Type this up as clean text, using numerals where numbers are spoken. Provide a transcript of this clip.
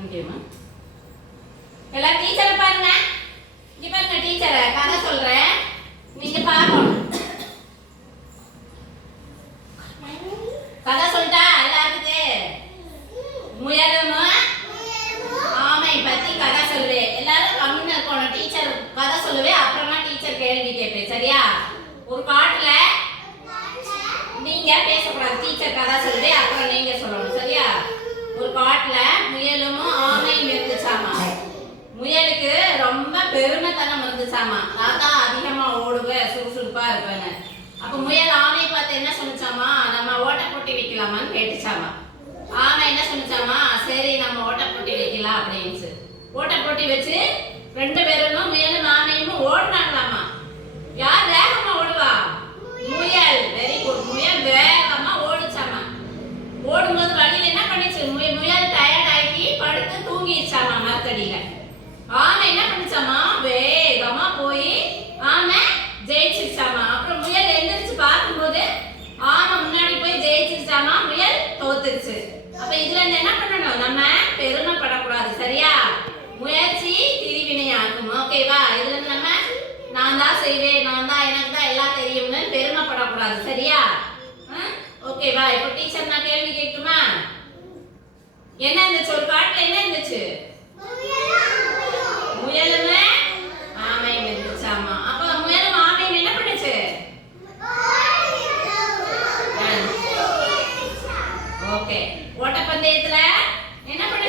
ஓகேமா. எல்லாம் டீச்சரை பாருங்க. இங்க பாருங்க டீச்சரை கதை சொல்றேன். நீங்க பார்க்கணும். கதை சொல்லிட்டா எல்லாருக்கும் முயலும் ஆமை பத்தி கதை சொல்லுவேன். எல்லாரும் கம்முன்னு இருக்கணும். டீச்சர் கதை சொல்லுவேன், அப்புறமா டீச்சர் கேள்வி கேட்பேன். சரியா? ஒரு காட்டுல நீங்க பேசக்கூடாது. டீச்சர் கதை சொல்லுவேன், அப்புறம் நீங்க சொல்லணும். சரியா? ஒரு காட்டுல முயலும் ஆமையும் இருந்துச்சாமா. முயலுக்கு ரொம்ப பெருமைத்தனம் இருந்துச்சாமா. நான் தான் அதிகமா ஓடுவேன், சுறுசுறுப்பா இருப்பேன்னு. அப்ப முயல் ஆமையை பார்த்து என்ன சொல்லிச்சாமா, நம்ம ஓட்ட போட்டி வைக்கலாமான்னு கேட்டுச்சாமா. ஆமை என்ன சொல்லிச்சாமா, சரி நம்ம ஓட்ட போட்டி வைக்கலாம் அப்படின்னு. ஓட்ட போட்டி வச்சு 2 பேரும் முயலும் ஆமையும் ஓடுனாங்களாமா. யார் வேகமா ஓடுவா? முயல். Very good. முயல் வேகமா ஓடுச்சாமா. ஓடும்போது வழியில என்ன பண்ணிச்சு, முயல் டயர்ட் ஆகி படுத்து தூங்கிடுச்சாமா மரத்தடியில. ஆமை என்ன பண்ணிச்சாமா, வேகமா போய் ஆமை ஜெயிச்சிருச்சாமா. அப்புறம் முயல் எந்திரிச்சு பார்க்கும்போது ஆமை முன்னாடி போய் ஜெயிச்சிருச்சாமா, முயல் தோத்துருச்சு. அப்ப இதுல இருந்து என்ன பண்ணணும், நம்ம பெருமைப்படக்கூடாது. சரியா? முயற்சி திருவினையாக்கும். ஓகேவா? இதுல இருந்து நம்ம நான் தான் செய்வேன், நான் தான், எனக்கு தான் எல்லாம் தெரியும்னு பெருமைப்படக்கூடாது. சரியா? ஓகேவா? இப்போ டீச்சர் நான் கேள்வி கேட்குமா? என்ன இருந்துச்சு ஒரு காட்டுல? என்ன இருந்துச்சு? முயலுமே ஆமையும் இருந்துச்சாமா. அப்ப முயலும் ஆமையும் என்ன பண்ணுச்சு? ஓகே. ஓட்டப்பந்தயத்துல என்ன பண்ண